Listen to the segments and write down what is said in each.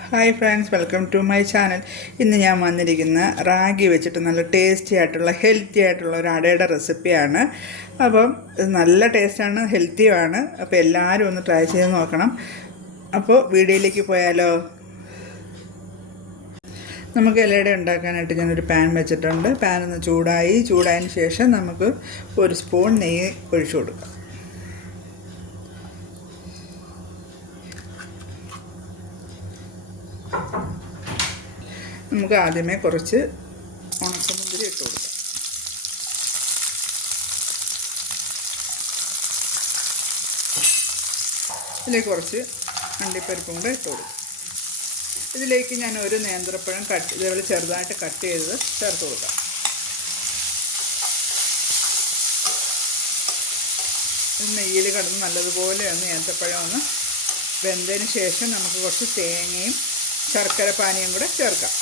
Hi friends welcome to my channel ഇന്ന് ഞാൻ വന്നിരിക്കുന്ന റാഗി വെച്ചിട്ട് നല്ല ടേസ്റ്റി ആയിട്ടുള്ള ഹെൽത്തി ആയിട്ടുള്ള ഒരു അടയുടെ റെസിപ്പിയാണ് അപ്പം നല്ല ടേസ്റ്റാണ് ഹെൽത്തിയുമാണ് അപ്പോൾ എല്ലാവരും ഒന്ന് ട്രൈ ചെയ്ത് നോക്കണം. അപ്പോൾ വീഡിയോയിലേക്ക് പോയാലോ? നമുക്ക് ഇലയുടെ ഉണ്ടാക്കാനായിട്ട് ഞാനൊരു പാൻ വെച്ചിട്ടുണ്ട്. പാൻ ഒന്ന് ചൂടായി ചൂടായതിന് ശേഷം നമുക്ക് ഒരു സ്പൂൺ നെയ്യ് ഒഴിച്ചു കൊടുക്കാം. നമുക്ക് ആദ്യമേ കുറച്ച് ഉണക്കമുന്തിരി ഇട്ട് കൊടുക്കാം. ഇതിലേക്ക് കുറച്ച് അണ്ടിപ്പരിപ്പും കൂടെ ഇട്ട് കൊടുക്കും. ഇതിലേക്ക് ഞാൻ ഒരു നേന്ത്രപ്പഴം കട്ട് ഇതേപോലെ ചെറുതായിട്ട് കട്ട് ചെയ്തത് ചേർത്ത് കൊടുക്കാം. നെയ്യിൽ കിടന്ന് നല്ലതുപോലെ ഒന്ന് ഏത്തപ്പഴം ഒന്ന് വെന്തതിന് ശേഷം നമുക്ക് കുറച്ച് തേങ്ങയും ശർക്കര പാനിയും കൂടെ ചേർക്കാം.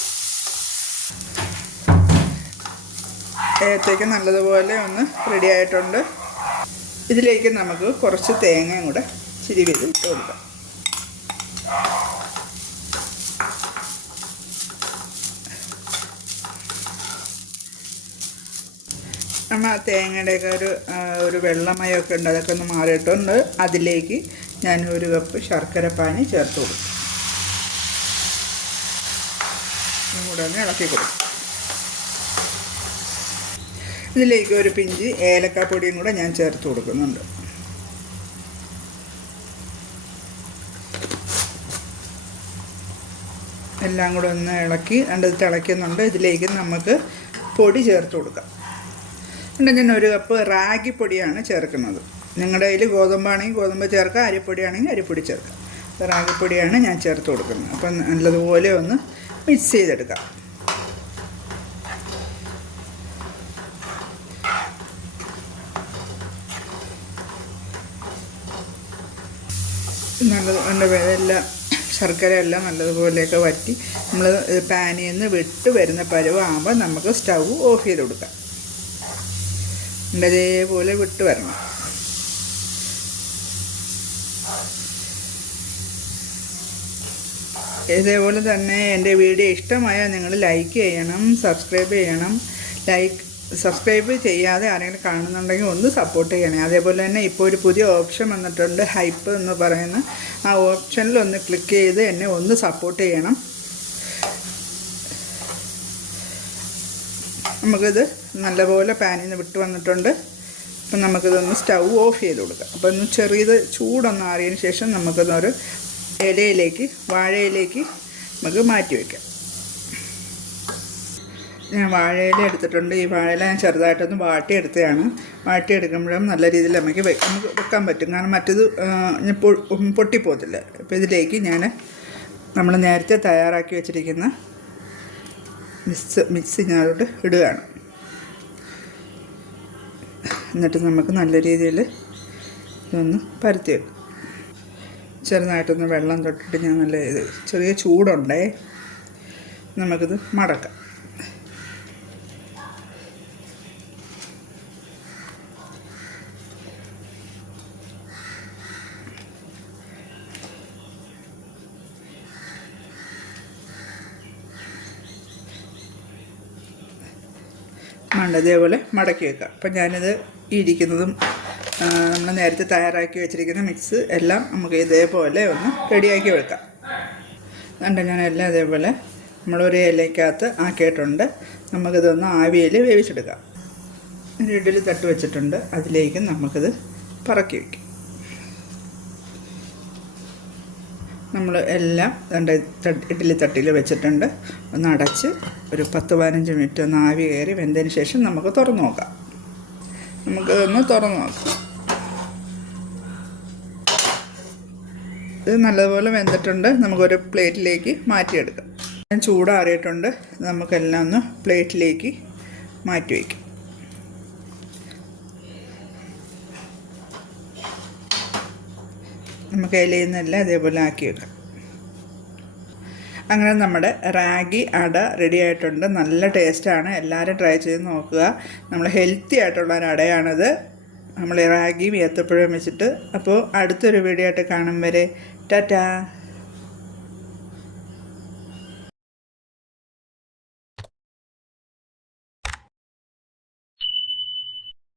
ഏത്തേക്ക് നല്ലതുപോലെ ഒന്ന് റെഡി ആയിട്ടുണ്ട്. ഇതിലേക്ക് നമുക്ക് കുറച്ച് തേങ്ങയും കൂടെ ചിരി ചെയ്ത് ഇട്ട് കൊടുക്കാം. നമ്മൾ ആ തേങ്ങയുടെയൊക്കെ ഒരു ഒരു വെള്ളമയമൊക്കെ ഉണ്ട് അതൊക്കെ ഒന്ന് മാറിയിട്ടുണ്ട്. അതിലേക്ക് ഞാൻ ഒരു കപ്പ് ശർക്കര പാനി ചേർത്ത് കൊടുക്കും. ഇതും കൂടെ ഒന്ന് ഇളക്കി കൊടുക്കും. ഇതിലേക്ക് ഒരു പിഞ്ച് ഏലക്കാപ്പൊടിയും കൂടെ ഞാൻ ചേർത്ത് കൊടുക്കുന്നുണ്ട്. എല്ലാം കൂടെ ഒന്ന് ഇളക്കി രണ്ടത് തിളയ്ക്കുന്നുണ്ട്. ഇതിലേക്ക് നമുക്ക് പൊടി ചേർത്ത് കൊടുക്കാം. എന്നിട്ട് ഞാൻ ഒരു കപ്പ് റാഗി പൊടിയാണ് ചേർക്കുന്നത്. നിങ്ങളുടെ കയ്യിൽ ഗോതമ്പാണെങ്കിൽ ഗോതമ്പ് ചേർക്കാം അരിപ്പൊടിയാണെങ്കിൽ അരിപ്പൊടി ചേർക്കാം. റാഗിപ്പൊടിയാണ് ഞാൻ ചേർത്ത് കൊടുക്കുന്നത്. അപ്പം നല്ലതുപോലെ ഒന്ന് മിക്സ് ചെയ്തെടുക്കാം. നല്ല നല്ല എല്ലാം ശർക്കര എല്ലാം നല്ലതുപോലെയൊക്കെ വറ്റി നമ്മൾ പാനിൽ നിന്ന് വിട്ട് വരുന്ന പരുവാകുമ്പോൾ നമുക്ക് സ്റ്റൗ ഓഫ് ചെയ്ത് കൊടുക്കാം. ഇതേപോലെ വിട്ട് വരണം. ഇതേപോലെ തന്നെ എന്റെ വീഡിയോ ഇഷ്ടമായാൽ നിങ്ങൾ ലൈക്ക് ചെയ്യണം സബ്സ്ക്രൈബ് ചെയ്യണം. ലൈക്ക് സബ്സ്ക്രൈബ് ചെയ്യാതെ ആരെങ്കിലും കാണുന്നുണ്ടെങ്കിൽ ഒന്ന് സപ്പോർട്ട് ചെയ്യണേ. അതേപോലെ തന്നെ ഇപ്പോൾ ഒരു പുതിയ ഓപ്ഷൻ വന്നിട്ടുണ്ട് ഹൈപ്പ് എന്ന് പറയുന്ന. ആ ഓപ്ഷനിൽ ഒന്ന് ക്ലിക്ക് ചെയ്ത് എന്നെ ഒന്ന് സപ്പോർട്ട് ചെയ്യണം. നമുക്കിത് നല്ലപോലെ പാനിൽ നിന്ന് വിട്ട് വന്നിട്ടുണ്ട്. അപ്പം നമുക്കിതൊന്ന് സ്റ്റൗ ഓഫ് ചെയ്ത് കൊടുക്കാം. അപ്പോൾ ഒന്ന് ചെറിയത് ചൂടൊന്ന് ആറിയതിന് ശേഷം നമുക്കിതൊരു ഇലയിലേക്ക് വാഴയിലേക്ക് നമുക്ക് മാറ്റി വയ്ക്കാം ഞാൻ വാഴയില എടുത്തിട്ടുണ്ട്. ഈ വാഴയില ഞാൻ ചെറുതായിട്ടൊന്ന് വാട്ടിയെടുത്തതാണ്. വാട്ടിയെടുക്കുമ്പോഴും നല്ല രീതിയിൽ നമുക്ക് നമുക്ക് വെക്കാൻ പറ്റും. കാരണം മറ്റത് പൊട്ടിപ്പോകത്തില്ല. അപ്പോൾ ഇതിലേക്ക് ഞാൻ നമ്മൾ നേരത്തെ തയ്യാറാക്കി വെച്ചിരിക്കുന്ന മിക്സ് മിക്സ് ഞാനോട്ട് ഇടുകയാണ്. എന്നിട്ട് നമുക്ക് നല്ല രീതിയിൽ ഇതൊന്ന് പരത്തി വെക്കും. ചെറുതായിട്ടൊന്ന് വെള്ളം തൊട്ടിട്ട് ഞാൻ നല്ല ഇത് ചെറിയ ചൂടുണ്ടേ. നമുക്കിത് മടക്കാം. മണ്ട ഇതേപോലെ മടക്കി വെക്കാം. അപ്പം ഞാനിത് ഇരിക്കുന്നതും നമ്മൾ നേരത്തെ തയ്യാറാക്കി വെച്ചിരിക്കുന്ന മിക്സ് എല്ലാം നമുക്ക് ഇതേപോലെ ഒന്ന് റെഡിയാക്കി വെക്കാം. കണ്ടോ ഞാൻ എല്ലാം ഇതേപോലെ നമ്മളൊരു ഇലയ്ക്കകത്ത് ആക്കിയിട്ടുണ്ട്. നമുക്കിതൊന്ന് ആവിയിൽ വേവിച്ചെടുക്കാം. ഒരു ഇഡ്ഡലി തട്ട് വെച്ചിട്ടുണ്ട്. അതിലേക്ക് നമുക്കിത് പറക്കി വയ്ക്കും നമ്മൾ എല്ലാം രണ്ട് ഇഡ്ഡലി തട്ടിൽ വെച്ചിട്ടുണ്ട്. ഒന്ന് അടച്ച് ഒരു പത്ത് പതിനഞ്ച് മിനിറ്റ് ഒന്ന് ആവി കയറി വെന്തതിന് ശേഷം നമുക്ക് തുറന്നു നോക്കാം. നമുക്കതൊന്ന് തുറന്നു നോക്കാം. ഇത് നല്ലതുപോലെ വെന്തിട്ടുണ്ട്. നമുക്കൊരു പ്ലേറ്റിലേക്ക് മാറ്റിയെടുക്കാം. ഞാൻ ചൂടാറിയിട്ടുണ്ട്. നമുക്കെല്ലാം ഒന്ന് പ്ലേറ്റിലേക്ക് മാറ്റി വയ്ക്കാം. നമുക്ക് ഇലയിൽ നിന്നെല്ലാം അതേപോലെ ആക്കി വെക്കാം. അങ്ങനെ നമ്മുടെ റാഗി അട റെഡി ആയിട്ടുണ്ട്. നല്ല ടേസ്റ്റാണ് എല്ലാവരും ട്രൈ ചെയ്ത് നോക്കുക. നമ്മൾ ഹെൽത്തി ആയിട്ടുള്ള ഒരു അടയാണിത്. നമ്മൾ റാഗിയും ഏത്തപ്പഴം വെച്ചിട്ട്. അപ്പോൾ അടുത്തൊരു വീഡിയോ ആയിട്ട് കാണും വരെ. Da da.